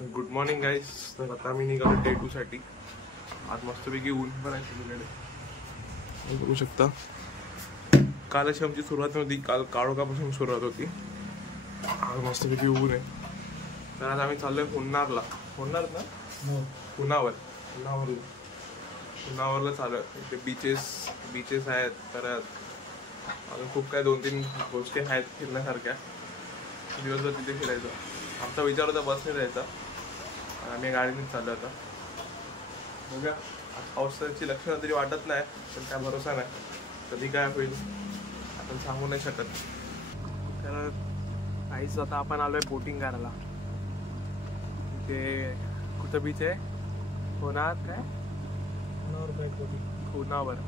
Good morning guys. तर आता मी निघालो डे 2 साठी. आज मस्तपैकी ऊन पण आहे सगळीकडे बघू शकता. काल अशी आमची सुरुवात नव्हती, काल काळोखापासून सुरुवात होती. आज मस्तपैकी ऊन आहे. तर आज आम्ही चाललोय पुन्नारला. पुन्नार ना पुन्नावरला चालू आहे. इथे बीचेस आहेत. परत अजून खूप काय 2-3 गोष्टी आहेत फिरण्यासारख्या. दिवसभर तिथे फिरायचं. आमचा विचार होता बसने जायचा, आम्ही गाडीनेच चाललो आता. बघा, पावसाची लक्षणं तरी वाटत नाही, पण काय भरोसा नाही कधी काय होईल आपण सांगू नाही शकत. तर काहीच आता आपण आलोय बोटिंग करायला. तिथे कुठं बीच आहे?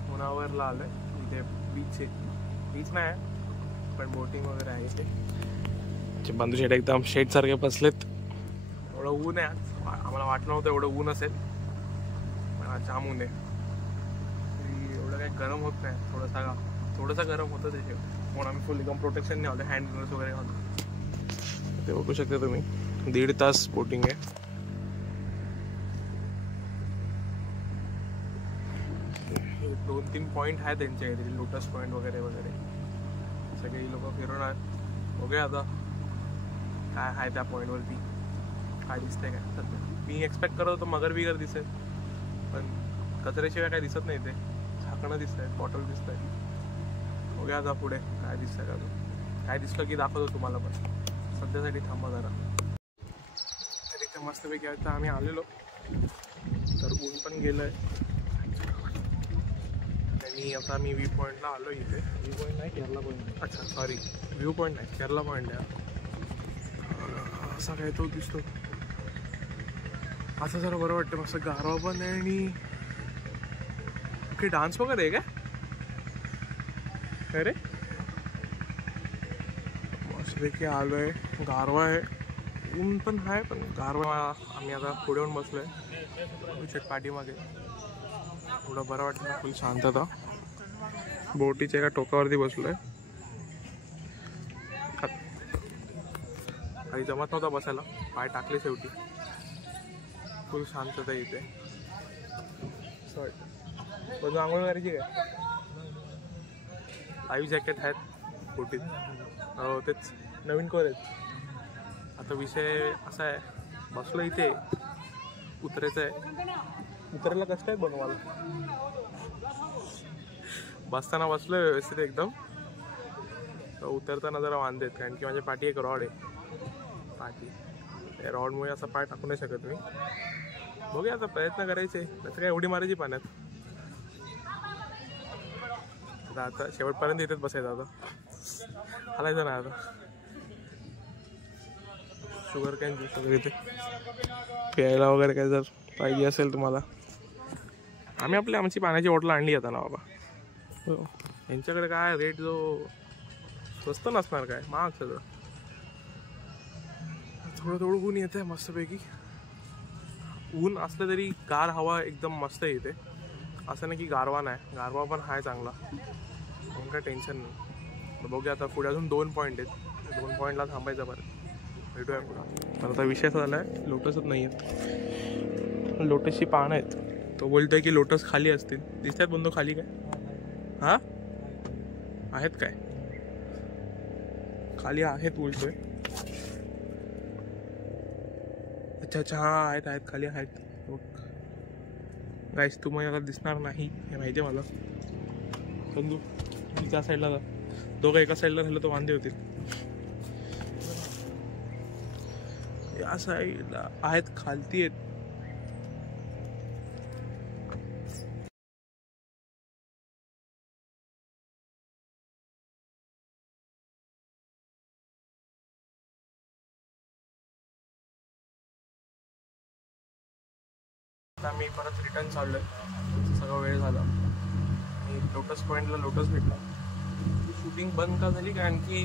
पुनावरला आलोय. तिथे बीच नाही पण बोटिंग वगैरे आहे. इथे बंधू शेट एकदम शेट सारखे बसलेत. एवढं ऊन आहे आज. आम्हाला वाटलं नव्हतं एवढं ऊन असेल, पण आज जाम ऊन आहे. एवढं काही गरम होत नाही. थोडंसं गरम होतं त्याचे, म्हणून आम्ही फुल एकदम प्रोटेक्शन नाही आलं, हँड ग्लोव्स वगैरे घालून. ते बघू शकता तुम्ही. 1.5 तास बोटिंग आहे. दोन 3 पॉईंट आहे त्यांच्या काहीतरी, लोटस पॉईंट वगैरे सगळे लोक फिरून आहेत. बघूया आता काय आहे त्या पॉईंटवरती, काय दिसतंय काय. सध्या मी एक्सपेक्ट करत होतो मगर बिगर दिसेल, पण कचऱ्याशिवाय काय दिसत नाही. ते झाकणं दिसत आहेत, बॉटल दिसत आहेत. बघूया आता पुढे काय दिसतंय का. काय दिसलं की दाखवतो तुम्हाला, पण सध्यासाठी थांबा जरा. तर इथे मस्तपैकी आता आम्ही आलेलो, तर ऊन पण गेलं आहे. आणि आता मी व्ह्यू पॉईंटला आलो. इथे व्ह्यू पॉईंट नाही, केरला पॉईंट. अच्छा सॉरी, व्ह्यू पॉईंट नाही, केरला पॉईंट आहे. असा काय तो दिसतो. असं जरा बरं वाटतं. मस्त गारवा पण आहे. आणि काही डान्स वगैरे आहे काय रे. मस्तपैकी आलो आहे. गारवा आहे, ऊन पण आहे, पण गारवा. आम्ही आता पुढे येऊन बसलोय पाठीमागे. थोडं बरं वाटतं, फुल शांतता. बोटीच्या एका टोकावरती बसलोय. काही जमत नव्हता बसायला, पाय टाकले शेवटी. फुल शांतता इथे. पण आंघोळ करायची काय. लाईव्ह जॅकेट आहेत बोटीत. हो तेच नवीन कोर आहेत. आता विषय असा आहे, बसलो इथे, उतरायचं आहे. उतरायला कसं काय बनवायला. बसताना बसलोय व्यवस्थित एकदम, तर उतरताना जरा वांदे आहेत, कारण की माझ्या पाठी एक रॉड आहे. त्या रॉडमुळे असा पाय टाकू नाही शकत मी. बघूया आता, प्रयत्न करायचे. तर काय एवढी मारायची पाण्यात. आता शेवटपर्यंत इथेच बसायचं. आता हलायचं नाही. आता शुगर कॅन ज्यूस वगैरे इथे प्यायला वगैरे काय जर पाहिजे असेल तुम्हाला. आमची पाण्याची बॉटल आणली आता ना बाबा. हो, यांच्याकडे काय रेट जो स्वस्त नसणार, काय महाग सगळं. थोडं ऊन येत आहे मस्तपैकी. ऊन असलं तरी गार हवा एकदम मस्त येते. असं नाही की गारवा नाही, गारवा पण आहे चांगला, म्हणून काय टेन्शन नाही. बघूया आता पुढे अजून 2 पॉईंट आहेत. 2 पॉईंटला थांबायचं. परत भेटूया पुढं. पण आता विषय असा झाला आहे, लोटसच नाही आहेत. लोटसची पानं आहेत. तो बोलतोय की लोटस खाली असतील. दिसतात बंदो खाली काय. हा आहेत काय खाली आहेत बोलतोय. अच्छा हा आहेत खाली आहेत. गाईस तुम्हाला दिसणार नाही हे माहिती आहे मला. बंधू त्या साईडला दोघं एका साईडला झालं तर वांदे होतील. या साईडला आहेत, खालती आहेत. आता मी परत रिटर्न चाललोय. सगळा वेळ झाला. आणि लोटस पॉईंटला लोटस भेटला. शूटिंग बंद का झाली, कारण की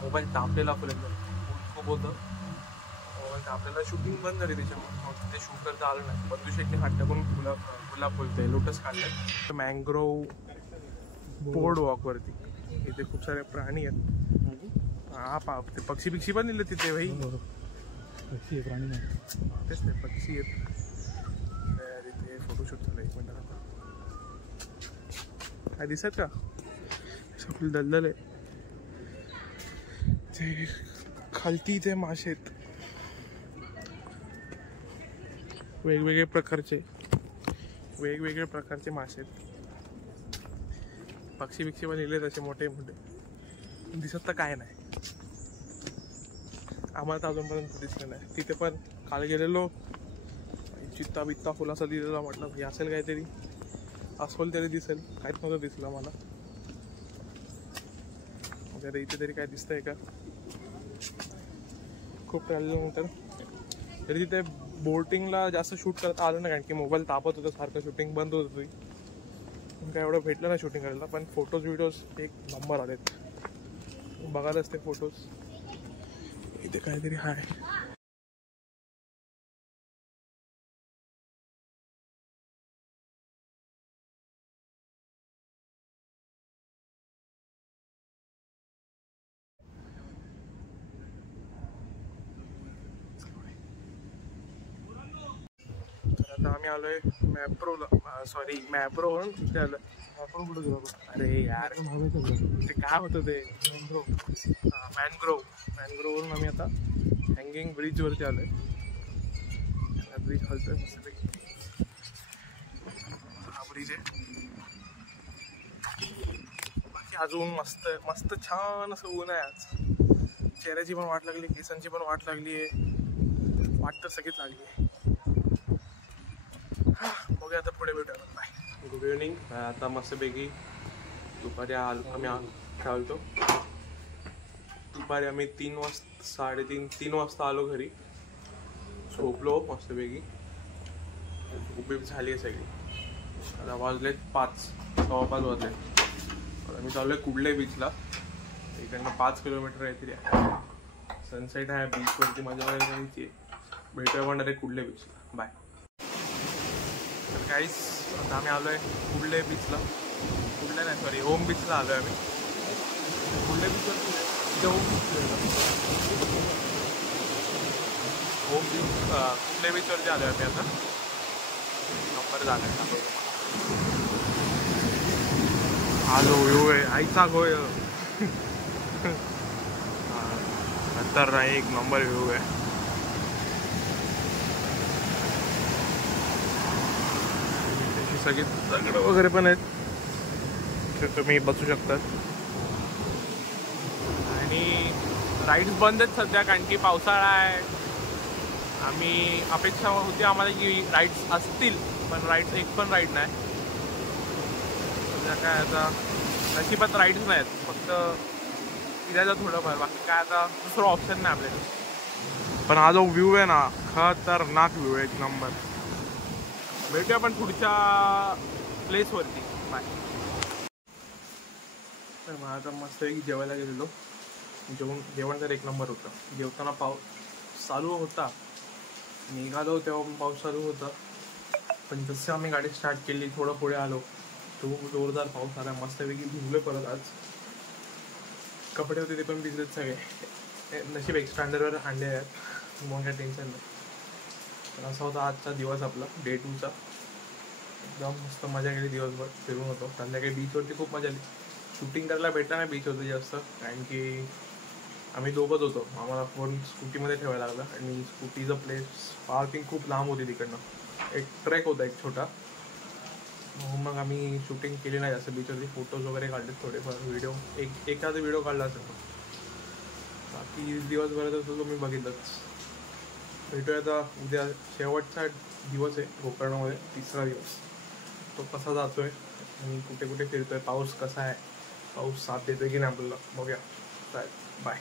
मोबाईल तापलेला खूप होतं. मोबाईल तापलेला, शूटिंग बंद झाली. त्याच्यामुळे ते शूट करता आलं नाही. बंधू शेटने हात टाकून गुलाब बोलतोय लोटस काढलाय. मँग्रोव बोर्ड वॉकवरती इथे खूप सारे प्राणी आहेत. हा ते पक्षी पण दिले तिथे भाई. पक्षी आहे, प्राणी नाही. तेच नाही, पक्षी आहेत. तिथे फोटोशूट झालं 1 मिनिटात. आता काय दिसत का फुल दलदल आहे ते. खालती ते मासे आहेत वेगवेगळे प्रकारचे मासे आहेत. पक्षी बिक्षी पण लिहिले तसे मोठे मोठे. दिसत तर काय नाही आम्हाला, तर अजूनपर्यंत दिसलं नाही. तिथे पण काल गेलेलो, चित्ता बित्ता फुलासा दिलेला, म्हटलं हे असेल काहीतरी, अस्वल तरी दिसेल, काहीच नव्हतं दिसलं मला. आता इथे तरी काय दिसतंय का? खूप राहिल्यानंतर तरी तिथे बोटिंगला जास्त शूट करता आलं नाही, कारण की मोबाईल तापत होतं सारखं, शूटिंग बंद होत होती. पण काय एवढं भेटलं नाही शूटिंग करायला. पण फोटोज व्हिडिओज एक नंबर आलेत, बघायलाच ते फोटोज. इथे काहीतरी आहे. आता आम्ही आलोय मॅप्रोवरून तिथे आलोय. आपण कुठे गेलो? अरे यार ते काय होतं ते मॅनग्रोवरून आम्ही आता हँगिंग ब्रिजवरती आलोय. ब्रिज हलतोय मस्तपैकी. हा ब्रिज आहे. बाकी अजून मस्त मस्त छान असं ऊन आहे आज. चेहऱ्याची पण वाट लागली, केसांची पण वाट लागली आहे. वाट तर सगळीच लागली आहे. बघूया आता पुढे भेटूया. बाय. Good evening. आता मस्तपैकी दुपारी आम्ही खेळतो. दुपारी आम्ही 3 वाजता आलो घरी. झोपलो मस्तपैकी. झोप झाली आहे सगळी. आता वाजलेत 5:15 वाजले. आता मी चाललोय कुडले बीचला. इकडनं 5 किलोमीटर आहे तरी. सनसेट आहे बीचवरती, मजा वगैरे करायची आहे. भेटूया पण डायरेक्ट कुडले बीचला. बाय. तर काहीच आता आम्ही आलोय कुडले बीचला. कुडले नाही, सॉरी, ओम बीचला आलोय आम्ही. कुडले बीचवरती तिथे ओम बीच, कुडले बीचवरती आलोय आम्ही आता. नंबर झालाय आलो व्ह्यू आहे आईचा होय. नंतर नाही, एक नंबर व्ह्यू आहे. सगळी दगड वगैरे पण आहेत, तर तुम्ही बसू शकतात. आणि राईड्स बंद आहेत सध्या, कारण की पावसाळा आहे. आम्ही अपेक्षा होती आम्हाला की राईड्स असतील, पण राईड्स एक पण राईड नाही सध्या. काय आता नशिबात राईड्स नाहीत, फक्त फिरायचं थोडंफार. बाकी काय आता दुसरं ऑप्शन नाही आपल्याला. पण हा जो व्ह्यू आहे ना, खतरनाक व्ह्यू आहे, एक नंबर. भेटूया पण पुढच्या प्लेसवरती. बाय. तर मग आता मस्त जेवायला गेलेलो. जेवण तर एक नंबर होतं. जेवताना पाऊस चालू होता, निघालो तेव्हा पाऊस चालू होता. पण जसं आम्ही गाडी स्टार्ट केली, थोडं पुढे आलो, तो जोरदार पाऊस आला. मस्तपैकी भिजलो परत आज. कपडे होते ते पण भिजलेत सगळे. नशीब एक्स्ट्रा अंडरवेअर आणले आहेत, मग काय टेन्शन नाही. तर असा होता आजचा दिवस आपला, डे 2चा. एकदम मस्त मजा केली, दिवसभर फिरून होतो. संध्याकाळी बीचवरती खूप मजा आली. शूटिंग करायला भेटला नाही बीचवरती जास्त, कारण की आम्ही दोघंच होतो. आम्हाला फोन स्कूटीमध्ये ठेवायला लागला, आणि स्कूटीचं प्लेस पार्किंग खूप लांब होती तिकडनं. एक ट्रॅक होता एक छोटा. मग आम्ही शूटिंग केली नाही जास्त बीचवरती. फोटोज वगैरे काढले थोडेफार, व्हिडिओ एखादा व्हिडिओ काढला असेल. बाकी दिवसभरात तो तुम्ही बघितलंच. भेटूया आता उद्या. शेवटचा दिवस आहे गोकर्णमध्ये, 3रा दिवस. तो कसा जातोय आणि कुठे कुठे फिरतोय, पाऊस कसा आहे, पाऊस साथ देतोय की नाही आपल्याला, बघूया. चालेल, बाय.